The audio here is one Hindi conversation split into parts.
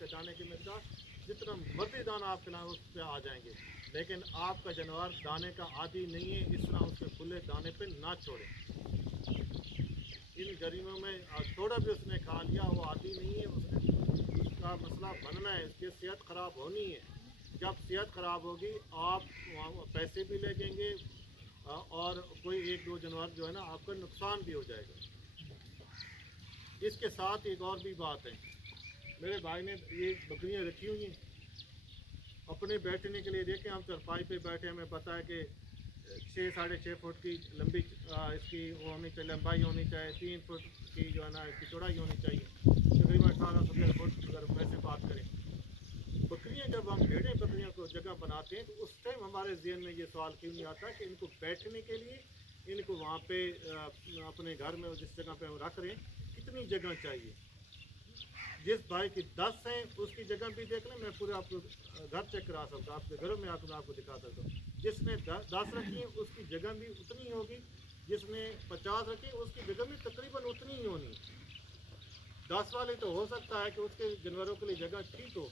उसके दाने की मकदार जितना मर्जी दाना आप खिलाएं उस पर आ जाएंगे। लेकिन आपका जानवर दाने का आदी नहीं है, इस तरह उसके खुले दाने पे ना छोड़ें। इन गर्मियों में थोड़ा भी उसने खा लिया वो आदी नहीं है, उसका मसला बनना है, उसकी सेहत ख़राब होनी है। जब सेहत ख़राब होगी आप पैसे भी लगेंगे और कोई एक दो जानवर जो है ना आपका नुकसान भी हो जाएगा। इसके साथ एक और भी बात है, मेरे भाई ने ये बकरियां रखी हुई हैं अपने बैठने के लिए। देखें हम चरपाई पे बैठे, हमें पता है कि 6-6.5 फुट की लंबी इसकी वो होनी चाहिए, लंबाई होनी चाहिए, 3 फुट की जो है ना इसकी चौड़ाई होनी चाहिए, तकरीबन 18-17 फुट अगर वैसे बात करें। बकरियां जब हम भेड़ें बकरियों को जगह बनाते हैं तो उस टाइम हमारे जहन में ये सवाल क्यों नहीं आता कि इनको बैठने के लिए इनको वहाँ पे अपने घर में जिस जगह पे हम रख रहे हैं कितनी जगह चाहिए। जिस भाई की 10 हैं उसकी जगह भी देख लें, मैं पूरे आपको घर चेक करा सकता हूँ, आपके घरों में आकर मैं आपको दिखा सकता हूँ। जिसने 10 रखी है उसकी जगह भी उतनी होगी, जिसने 50 रखी है उसकी जगह भी तकरीबन उतनी ही होनी। 10 वाले तो हो सकता है कि उसके जानवरों के लिए जगह ठीक हो,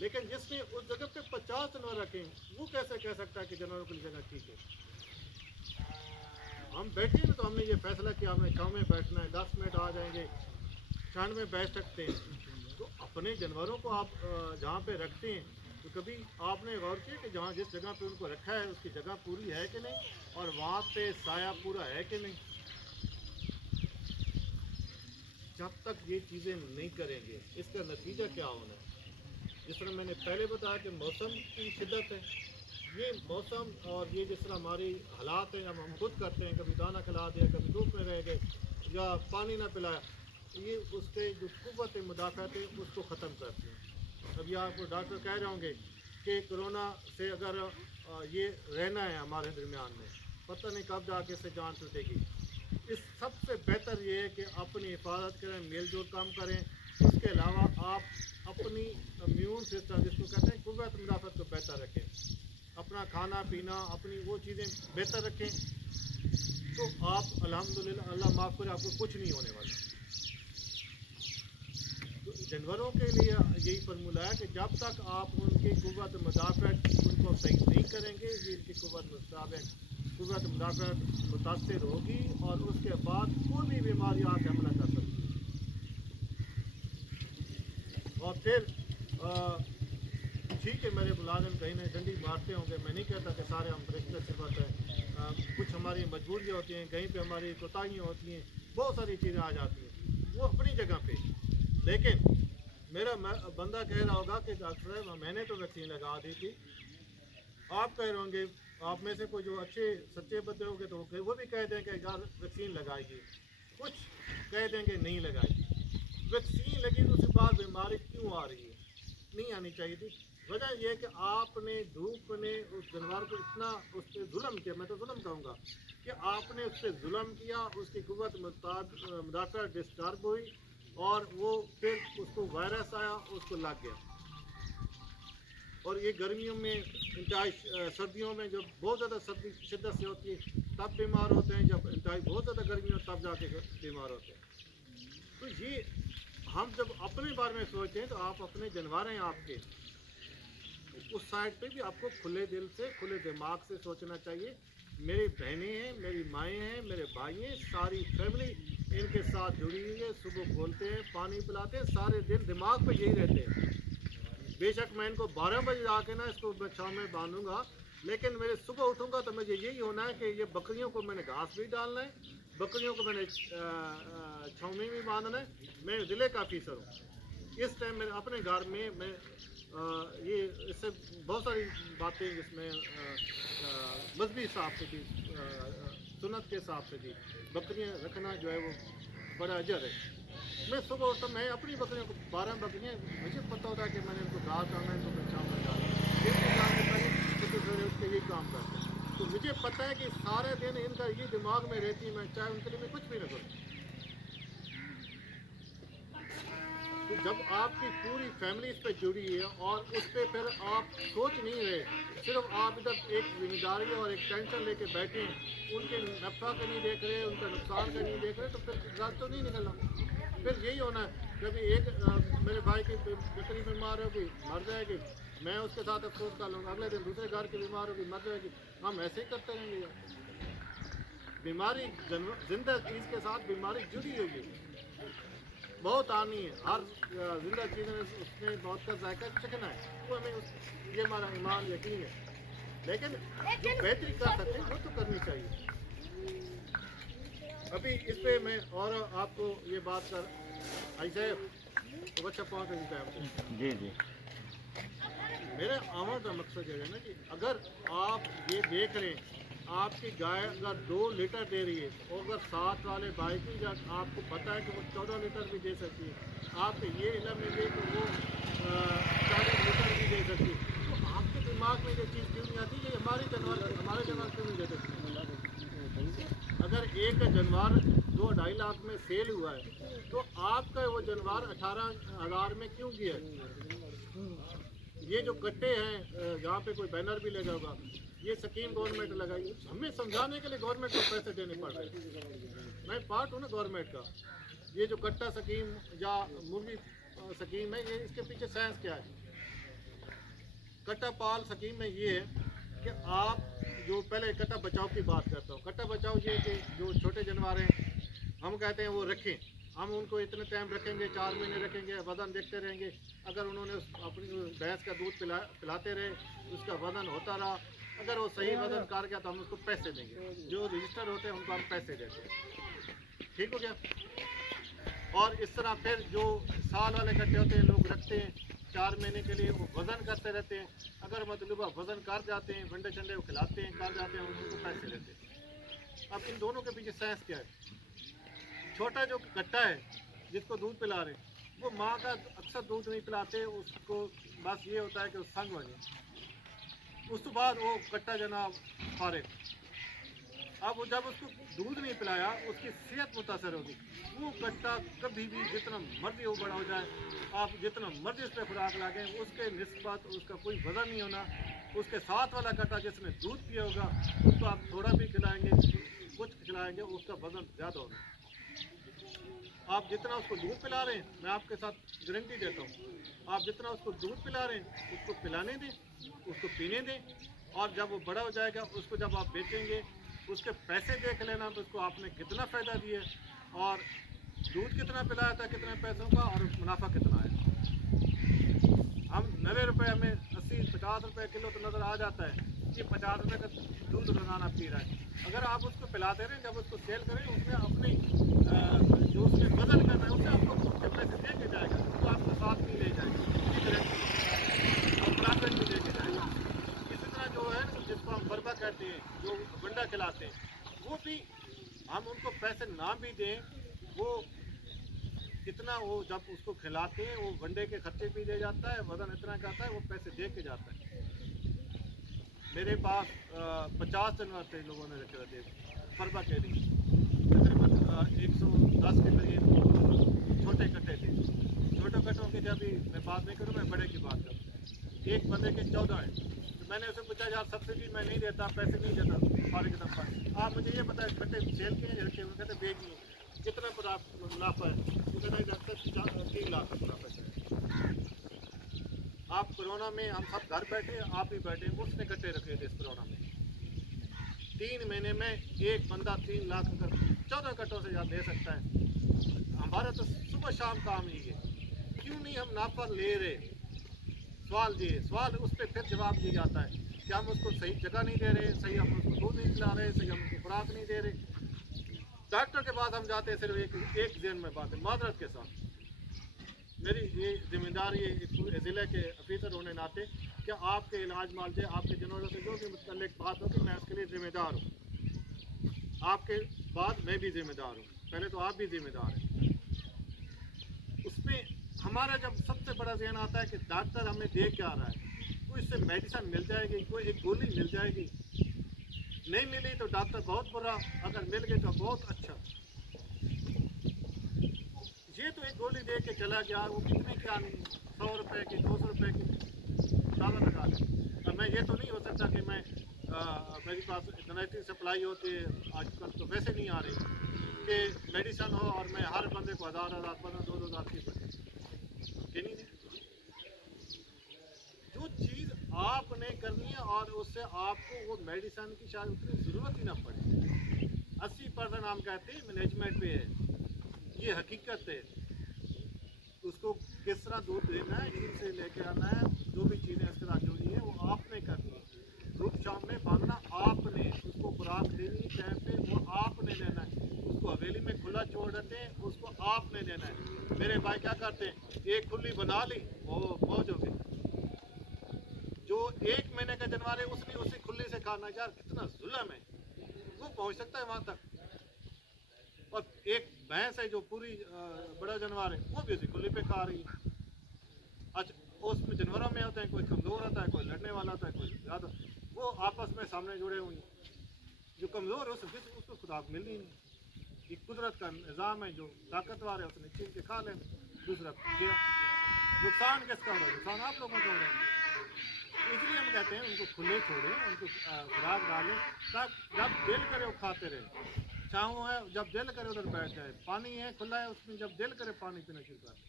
लेकिन जिसने उस जगह पे 50 जानवर रखे वो कैसे कह सकता है कि जानवरों के लिए जगह ठीक है। हम बैठे ना तो हमने ये फैसला किया हमने छाँव में बैठना है, 10 मिनट आ जाएंगे, ठंड में बैठ सकते हैं। तो अपने जानवरों को आप जहाँ पे रखते हैं तो कभी आपने गौर किया कि जहाँ जिस जगह पे उनको रखा है उसकी जगह पूरी है कि नहीं, और वहाँ पे साया पूरा है कि नहीं। जब तक ये चीज़ें नहीं करेंगे इसका नतीजा क्या होना है। जिस तरह मैंने पहले बताया कि मौसम की शिद्दत है, ये मौसम और ये जिस तरह हमारी हालात हैं, हम खुद करते हैं, कभी दाना खिला दिया, कभी धूप में रह गए या पानी ना पिलाया, ये उसके जो कुव्वत मुदाफ़त है उसको ख़त्म करते हैं। अभी आपको डॉक्टर कह रहे होंगे कि कोरोना से अगर ये रहना है हमारे दरमियान में, पता नहीं कब जाके इससे जान छूटेगी। इस सबसे बेहतर ये है कि अपनी हिफाजत करें, मेल जोल कम करें। उसके अलावा आप अपनी इम्यून सिस्टम जिसको कहते हैं कुव्वत मुदाफ़त को बेहतर रखें, अपना खाना पीना अपनी वो चीज़ें बेहतर रखें, तो आप अल्हम्दुलिल्लाह अल्लाह माफ़ करे आपको कुछ नहीं होने वाला। तो जानवरों के लिए यही फॉर्मूला है कि जब तक आप उनकी कुव्वत मुदाफ़त उनको सही नहीं करेंगे, ये इनकी कुव्वत मुदाफ़त मुतासर होगी और उसके बाद कोई भी बीमारी आके हमला कर सकती है। और फिर ठीक है मेरे मुलाजिम कहीं ना डंडी मारते होंगे, मैं नहीं कहता कि सारे हम फरिश्ते सिफत हैं, कुछ हमारी मजबूरियाँ होती हैं, कहीं पे हमारी कोताहियाँ होती हैं, बहुत सारी चीज़ें आ जाती हैं, वो अपनी जगह पे। लेकिन मेरा बंदा कह रहा होगा कि डॉक्टर साहब मैंने तो वैक्सीन लगा दी थी। आप कह रहे होंगे, आप में से कोई जो अच्छे सच्चे बंदे होंगे तो वो भी कह दें कि यार वैक्सीन लगाएगी, कुछ कह देंगे नहीं लगाएगी। वैक्सीन लगी तो उसके बाद बीमारी क्यों आ रही है, नहीं आनी चाहिए थी। वजह यह है कि आपने धूप ने उस जानवर को इतना उस पर जुल्म किया, मैं तो जुल्म कहूँगा कि आपने उस पर जुल्म किया, उसकी कुव्वत मुदाफ़त डिस्टर्ब हुई और वो फिर उसको वायरस आया, उसको लग गया। और ये गर्मियों में इंतहाई सर्दियों में जब बहुत ज़्यादा सर्दी शिद्दत से होती है तब बीमार होते हैं, जब इंतहाई बहुत ज़्यादा गर्मी हो तब जाके बीमार होते हैं। तो ये हम जब अपने बारे में सोचते हैं तो आप अपने जानवर हैं आपके, उस साइड पे भी आपको खुले दिल से खुले दिमाग से सोचना चाहिए। मेरी बहनें हैं, मेरी माएँ हैं, मेरे भाई हैं, सारी फैमिली इनके साथ जुड़ी हुई है, सुबह खोलते हैं पानी पिलाते हैं, सारे दिन दिमाग पे यही रहते हैं। बेशक मैं इनको 12 बजे आके ना इसको मैं छाँव में बांधूंगा, लेकिन मेरे सुबह उठूंगा तो मुझे यही होना है कि ये बकरियों को मैंने घास भी डालना है, बकरियों को मैंने छाँव में भी बांधना है। मैं ज़िले का अफीसर हूँ। इस टाइम मेरे अपने घर में मैं ये इससे बहुत सारी बातें जिसमें मजहबी हिसाब से भी सुन्नत के हिसाब से भी बकरियाँ रखना जो है वो बड़ा अजर है। मैं सुबह उठता मैं अपनी बकरियों को 12 बकरियाँ मुझे पता होता है कि मैंने इनको घास डालना है, इनको मैं छाँव में डालना है, इनके जाने पहले तो सवेरे उठ के यही काम करते हैं। तो मुझे पता है कि सारे दिन इनका ये दिमाग में रहती है, मैं चाहे उनके लिए मैं कुछ भी न करूँ। तो जब आपकी पूरी फैमिली इस पर जुड़ी है और उस पर फिर आप सोच नहीं रहे, सिर्फ आप इधर एक जिम्मेदारी और एक टेंशन लेके बैठे हैं, उनके नफ़ा का नहीं देख रहे, उनका नुकसान का नहीं देख रहे, तो फिर रात तो नहीं निकलना। फिर यही होना है कभी एक मेरे भाई की बेटी बीमार होगी मर जाएगी, मैं उसके साथ अफसोस कर लूँगा, अगले दिन दूसरे घर की बीमार होगी मर जाएगी। हम ऐसे ही करते रहेंगे यार। बीमारी जिंदा चीज़ के साथ बीमारी जुड़ी हुई है, बहुत आनी है। हर जिंदा चीज़ में उसमें बहुत का जायका चखना है, वो हमें ये हमारा ईमान यकीन है। लेकिन जो बेहतरी कर सकते हैं वो तो करनी चाहिए। अभी इस पे मैं और आपको ये बात कर ऐसे तो बच्चा पहुँच नहीं टाइम जी जी मेरे आवाज़ का मकसद ये है ना कि अगर आप ये देख रहे हैं आपकी गाय अगर 2 लीटर दे रही है और अगर साथ वाले भाई की जब आपको पता है कि वो 14 लीटर भी दे सकती है, आपके ये इलम में भी तो वो 40 लीटर भी दे सकती है, तो आपके दिमाग में ये चीज़ क्यों नहीं आती कि हमारे जानवर क्यों नहीं दे सकते? अगर एक जानवर 2-2.5 लाख में सेल हुआ है तो आपका वो जानवर 18,000 में क्यों गया है? ये जो कट्टे हैं जहाँ पे कोई बैनर भी लगा होगा, ये स्कीम गवर्नमेंट लगाई, हमें समझाने के लिए गवर्नमेंट को पैसे देने पड़ रहे हैं। मैं पार्ट हूँ ना गवर्नमेंट का। ये जो कट्टा स्कीम या मुर्गी स्कीम है, ये इसके पीछे साइंस क्या है? कट्टा पाल स्कीम में ये है कि आप जो पहले कट्टा बचाव की बात करता हूँ, कट्टा बचाव ये कि जो छोटे जानवर हैं हम कहते हैं वो रखें, हम उनको इतने टाइम रखेंगे, 4 महीने रखेंगे, वज़न देखते रहेंगे। अगर उन्होंने अपनी भैंस का दूध पिलाते रहे, उसका वज़न होता रहा, अगर वो सही वज़न कर गया तो हम उसको पैसे देंगे। जो रजिस्टर होते हैं उनको हम पैसे देते हैं, ठीक हो गया। और इस तरह फिर जो साल वाले कट्टे होते हैं लोग रखते हैं 4 महीने के लिए, वो वज़न करते रहते हैं। अगर मतलब वज़न कर जाते हैं, वंडे चंडे वो खिलाते हैं, कर जाते हैं, उनको पैसे देते हैं। अब इन दोनों के पीछे साइंस क्या है? छोटा जो कट्टा है जिसको दूध पिला रहे, वो माँ का अक्सर दूध नहीं पिलाते, उसको बस ये होता है कि संग बने। उस बाद वो कट्टा जनाब फारे, अब जब उसको दूध नहीं पिलाया उसकी सेहत मुतासर होगी। वो कट्टा कभी भी जितना मर्जी वो बड़ा हो जाए, आप जितना मर्जी उस पर खुराक लागें, उसके निस्बत उसका कोई वजन नहीं होना। उसके साथ वाला कट्टा जिसने दूध पिया होगा उसको आप थोड़ा भी खिलाएंगे, कुछ खिलाएंगे, उसका वजन ज़्यादा होगा। आप जितना उसको दूध पिला रहे हैं, मैं आपके साथ गारंटी देता हूँ, आप जितना उसको दूध पिला रहे हैं उसको पिलाने दें, उसको पीने दें, और जब वो बड़ा हो जाएगा उसको जब आप बेचेंगे उसके पैसे देख लेना तो उसको आपने कितना फ़ायदा दिया और दूध कितना पिलाया था, कितने पैसों का, और मुनाफा कितना आया। हम 90 रुपये, हमें 80-50 रुपये किलो तो नज़र आ जाता है कि 50 रुपये का दूध रोजाना पी रहा है। अगर आप उसको पिलाते रहें, जब उसको सेल करें, उसमें अपने जो उसमें वजन करना है उससे आपको उसके पैसे दे के जाएगा, उसको आपको साथ भी ले जाएगा और प्रॉफिट भी दे के जाएगा। इसी तरह जो है जिसको हम बरबा कहते हैं, जो बंडा खिलाते हैं, वो भी हम उनको पैसे ना भी दें, वो इतना वो जब उसको खिलाते हैं वो वनडे के खर्चे भी दे जाता है, वज़न इतना करता है, वो पैसे दे के जाता है। मेरे पास 50 जानवर थे, लोगों ने रखे थे फरबा के लिए, तकरीबन 110 के करीब छोटे कट्टे थे। छोटे कट्टों की जब भी मैं बात नहीं करूँ, मैं बड़े की बात करूँ। एक बंदे के 14 हैं, तो मैंने उसे पूछा यार सब्सिडी मैं नहीं देता, पैसे नहीं देता सारे के दम, आप मुझे ये बताएं कट्टे सेल के हैं रखे? उन्होंने कहते बेच दिए। कितना मुनाफा है? वो कहते 3 लाख का मुनाफा है। आप कोरोना में हम सब घर बैठे, आप ही बैठे, उसने कट्टे रखे थे इस कोरोना में। 3 महीने में एक बंदा 3 लाख अगर 14 कट्टों से ज़्यादा दे सकता है, हमारा तो सुबह शाम काम ही है। क्यों नहीं हम नाफा ले रहे? सवाल उस पर फिर जवाब दिया जाता है कि हम उसको सही जगह नहीं दे रहे, सही हम उसको दूध नहीं पिला रहे, सही हम उसको खुराक नहीं दे रहे। डॉक्टर के बाद हम जाते हैं सिर्फ एक दिन में बात है, माजरत के साथ मेरी ये जिम्मेदारी है ज़िले के अफीसर होने नाते कि आपके इलाज मालजे आपके जानवरों से जो भी मुतल्लिक बात होगी मैं उसके लिए ज़िम्मेदार हूँ। आपके बाद मैं भी ज़िम्मेदार हूँ, पहले तो आप भी ज़िम्मेदार हैं। उसमें हमारा जब सबसे बड़ा जहन आता है कि डॉक्टर हमें दे क्या रहा है, तो इससे मेडिसिन मिल जाएगी, कोई एक गोली मिल जाएगी, नहीं मिली तो डॉक्टर बहुत बुरा, अगर मिल गई तो बहुत अच्छा। ये तो एक गोली दे के चला गया, वो कितने की आनी, 100 रुपये की, 200 रुपये की दावा लगा दें। अब मैं ये तो नहीं हो सकता कि मैं मेरे पास इतनी सप्लाई होती है, आजकल तो वैसे नहीं आ रही कि मेडिसिन हो और मैं हर बंदे को 1000 1500 2000 की बाद उससे आपको वो मेडिसिन की शायद उतनी ज़रूरत ही ना पड़े। 80% हम कहते हैं मैनेजमेंट पे है, ये हकीकत है। उसको किस तरह दूध देना है, चीज से लेके आना है, जो भी चीज़ें इसके साथ जुड़ी है वो आपने करनी है। धूप शाम में बांधना आपने, उसको खुराक देनी टाइम पे वो आपने देना है। उसको हवेली में खुला छोड़ देते हैं, उसको आपने देना है। मेरे भाई क्या करते हैं, एक खुली बना ली वो मौज हो गई। जो 1 महीने का जानवर है उसने उसी खुली से खाना, यार कितना जुल्म है। वो पहुंच सकता है वहां तक। और एक भैंस है जो पूरी बड़ा जानवर है, वो भी उसी खुली पे खा रही है। अच्छा, उसमें जानवरों में होते हैं, कोई कमज़ोर होता है, कोई लड़ने वाला होता है, कोई ज़्यादा, वो आपस में सामने जुड़े हुए हैं। जो कमज़ोर है उसको खुराक मिल ही नहीं। ये कुदरत का निज़ाम है, जो ताकतवर है उसने छीन के खा लेना, दूसरा गया। नुकसान किसका हो रहा है? नुकसान आप लोगों का हो रहा है। इसलिए हम कहते हैं उनको खुले छोड़ें, उनको खुराक डालें, तब जब दिल करे वो खाते रहे। छाँव है, जब दिल करे उधर बैठ जाए। पानी है खुला है, उसमें जब दिल करे पानी पीना शुरू कर दें।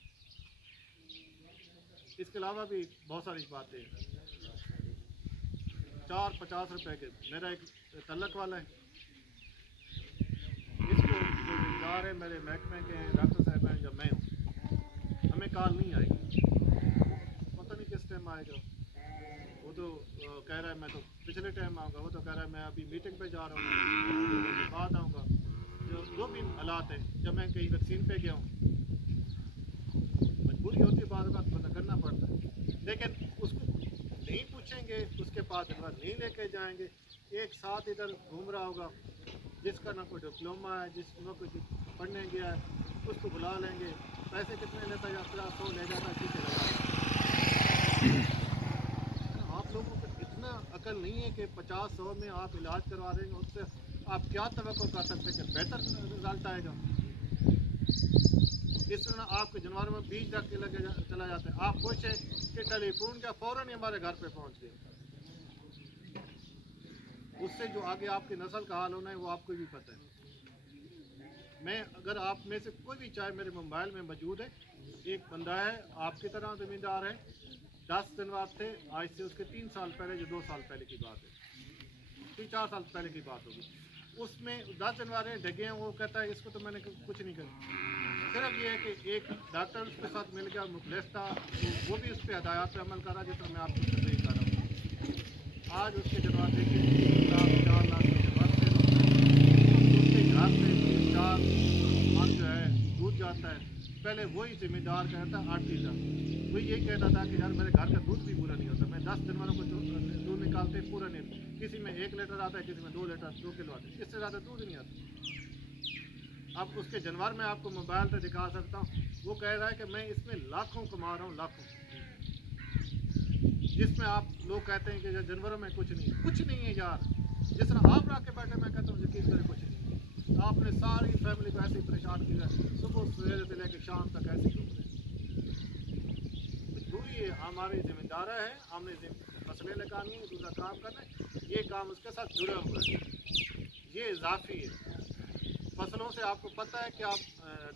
इसके अलावा भी बहुत सारी बातें हैं। 4-50 रुपए के, मेरा एक तलक वाला है, इसको जो जिम्मेदार है मेरे महकमे के हैं, डॉक्टर साहब हैं, जब मैं हूँ, हमें कॉल नहीं आएगी, पता नहीं किस टाइम आएगा। वो तो कह रहा है मैं तो पिछले टाइम आऊँगा, वो तो कह रहा है मैं अभी मीटिंग पे जा रहा हूँ, बाद आऊँगा। जो भी हालात है, जब मैं कहीं वैक्सीन पे गया हूँ, मजबूरी होती है, बाद बंदा करना पड़ता है। लेकिन उसको नहीं पूछेंगे, उसके पास जानवर नहीं लेके जाएंगे। एक साथ इधर घूम रहा होगा, जिसका ना कोई डिप्लोमा है, जिसको कोई पढ़ने गया है, उसको बुला लेंगे। पैसे कितने लेता है, 50-100 ले जाता है, ठीक है। आप लोगों को इतना अकल नहीं है कि 50-100 में आप इलाज करवा रहे हैं, उससे आप क्या तवक्को कर सकते हैं कि बेहतर रिजल्ट आएगा। इस तरह आपके जानवरों में बीज रख के चला जाता है। आप खुश है कि टेलीफोन का फ़ौरन ही हमारे घर पे पहुंच गया। उससे जो आगे आपकी नस्ल का हाल होना है वो आपको भी पता है। मैं अगर आप में से कोई भी चाहे, मेरे मोबाइल में मौजूद है, एक बंदा है आपकी तरह ज़मींदार है, 10 जानवर थे, आज से उसके 3 साल पहले, जो 2 साल पहले की बात है, 3-4 साल पहले की बात होगी। उसमें 10 जानवर हैं, ढगे हैं। वो कहता है इसको तो मैंने कुछ नहीं करा, सिर्फ ये है कि एक डॉक्टर उसके साथ मिल गया, मुखलिस था, तो वो भी उस पर हदायत पे अमल कर रहा, जितना मैं आपको तस्वीर कर रहा हूँ। आज उसके जानवर देखिए 3-4 लाख के जानवर से उसके घर से 3-4 मन जो है दूध जाता है। पहले वही जिम्मेदार कहता आटी था, वही यही कहता था कि यार मेरे घर का दूध भी पूरा नहीं होता, मैं 10 जानवरों को दूध निकालते पूरा नहीं, किसी में 1 लीटर आता है, किसी में 2 लीटर 2 किलो आता है, इससे ज़्यादा दूध नहीं आता। अब उसके जानवर मैं आपको मोबाइल पे दिखा सकता हूँ, वो कह रहा है कि मैं इसमें लाखों कमा रहा हूँ, लाखों। जिसमें आप लोग कहते हैं कि जानवरों में कुछ नहीं है यार। जिस तरह आप रख के बैठे, मैं कहता हूँ यकीन करें कुछ नहीं। आपने सारी फैमिली को ऐसे ही परेशान किया, सुबह सवेरे से लेकर शाम तक ऐसे ही घूम रहे। मजबूरी है, हमारी जिम्मेदारी है, हमने फसलें लगानी है, दूसरा काम करना है, ये काम उसके साथ जुड़ा हुआ है, ये इजाफी है। फसलों से आपको पता है कि आप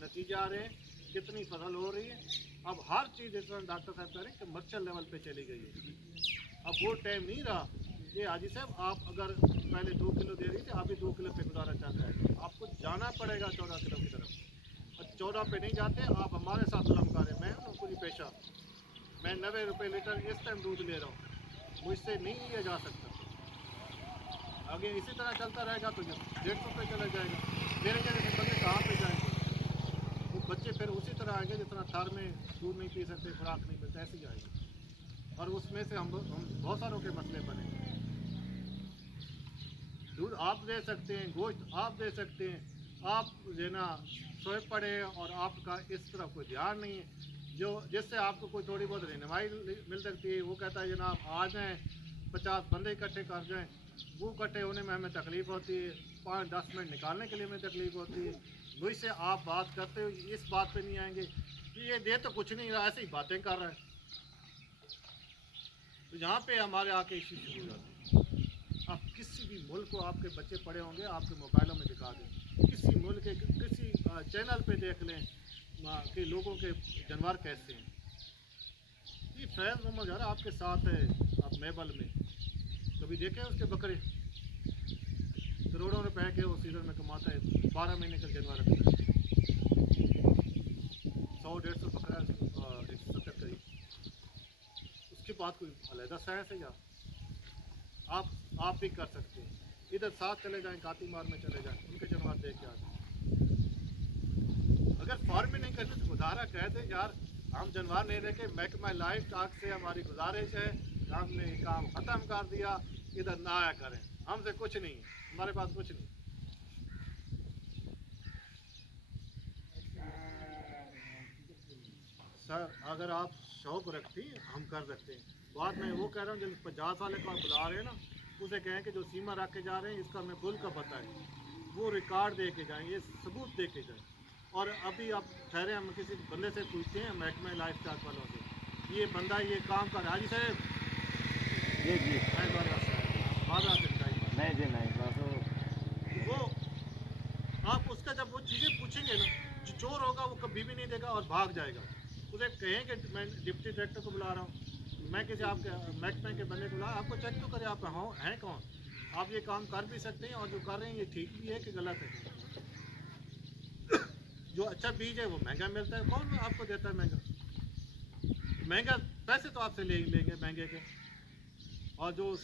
नतीजे आ रहे हैं, कितनी फसल हो रही है। अब हर चीज़ इस तरह डॉक्टर साहब कह रहे हैं कि मर्चल लेवल पे चली गई है। अब वो टाइम नहीं रहा ये हाजी साहब, आप अगर पहले 2 किलो दे रही थी, अभी 2 किलो पे गुजारा चल रहा है। आपको जाना पड़ेगा 14 किलो की तरफ, और 14 पे नहीं जाते आप हमारे साथ जुल्म कर रहे हैं। मैं नौकरी पेशा, मैं 90 रुपये लीटर इस टाइम दूध ले रहा हूँ, मुझसे नहीं लिया जा सकता। आगे इसी तरह चलता रहेगा तो 150 पे चला जाएगा। मेरे जैसे बंदे कहाँ पे जाएंगे? वो बच्चे फिर उसी तरह आएंगे जितना थर में दूध नहीं पी सकते, खुराक नहीं मिलता, ऐसे ही आएंगे। और उसमें से हम बहुत सारों के मसले बने। दूध आप दे सकते हैं, गोश्त आप दे सकते हैं, आप जो ना सोए पड़े और आपका इस तरफ कोई ध्यान नहीं है, जो जिससे आपको कोई थोड़ी बहुत रहनुमाई मिल सकती है। वो कहता है जनाब आ जाएँ, 50 बंदे इकट्ठे कर जाएँ, वो इकट्ठे होने में हमें तकलीफ़ होती है, 5-10 मिनट निकालने के लिए हमें तकलीफ़ होती है। मुझसे आप बात करते हो इस बात पे नहीं आएंगे कि ये दे तो कुछ नहीं रहा, ऐसे ही बातें कर रहा है। तो यहाँ पे हमारे आके इशू शुरू हो जाते हैं। आप किसी भी मुल्क को, आपके बच्चे पढ़े होंगे, आपके मोबाइलों में दिखा दें, किसी मुल्क के किसी चैनल पे देख लें कि लोगों के जानवर कैसे हैं। ये फैज़ मोहम्मद यार आपके साथ है, आप मेबल में, तो कभी देखे हैं उसके बकरे? करोड़ों रुपए के वो सीजन में कमाता है, 12 महीने का जानवर रखता है, 100-150 बकरा, 170 करीब। उसके बाद कोई अलहदा साइंस है यार, आप भी कर सकते हैं। इधर साथ चले जाएं, कातीमार में चले जाएं, उनके जानवर देख के आ जाए। अगर फार्मिंग नहीं करनी तो गुजारा कह दे यार, हम जानवर नहीं लेके महकमा लाइफ स्टॉक से हमारी गुजारिश है, हमने ये काम ख़त्म कर दिया, इधर ना आया करें, हमसे कुछ नहीं है, हमारे पास कुछ नहीं। सर अगर आप शौक रखती हैं हम कर सकते हैं। बात मैं वो कह रहा हूँ, जो 50 वाले को आप बुला रहे हैं ना, उसे कहें कि जो सीमा रख के जा रहे हैं इसका हमें बुल का पता है, वो रिकॉर्ड दे के जाएँ, ये सबूत दे के जाएँ। और अभी आप ठहरे, हम किसी बंदे से पूछते हैं महकमा लाइफ स्टॉक वालों से, ये बंदा ये काम कर रहा है। हाजी साहब जी जी नहीं जी नहीं बस वो आप उसका जब वो चीज़ें पूछेंगे ना, जो चोर होगा वो कभी भी नहीं देगा और भाग जाएगा। उसे कहें कि मैं डिप्टी डायरेक्टर को बुला रहा हूँ, मैं किसी आपके महकमे के बंदे को बुला, आपको चेक तो करें आप हैं कौन, आप ये काम कर भी सकते हैं और जो कर रहे हैं ये ठीक भी है कि गलत है। जो अच्छा बीज है वो महंगा मिलता है, कौन आपको देता है महंगा? महंगा पैसे तो आपसे ले ही लेंगे महंगे के, और जो